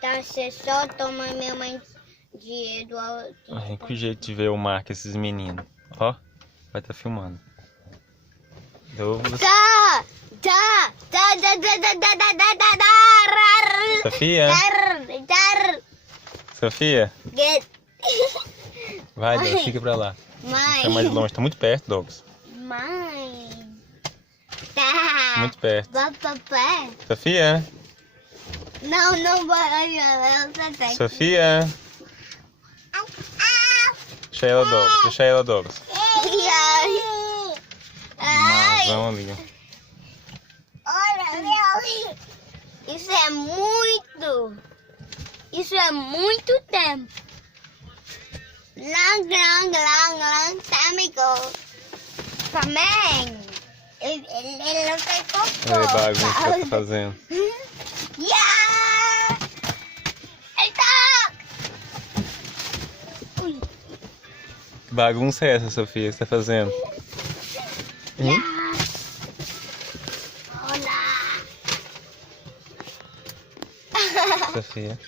Tá, você só toma minha mãe dinheiro. Ai, que jeito de ver o mar com esses meninos. Ó, vai estar filmando. Douglas. Tá, tá, tá, tá, tá, tá, tá, tá, tá, tá, tá. Sofia? Sofia? Vai, Douglas, fica pra lá. Mãe. Fica mais longe, tá muito perto, Douglas. Mãe. Tá. Muito perto. Papai. Sofia? Não, não vai. Eu só Sofia? Deixa ela, Douglas. Deixa ela, Douglas. Mazão ali. Olha, isso é muito. Isso é muito tempo. Long time ago. Também. Ele não tem cocô. Olha a bagunça que ela tá fazendo. Yeah! Ele tá. Ui. Que bagunça é essa, Sofia, que você tá fazendo? Hein? Olá. Sofia.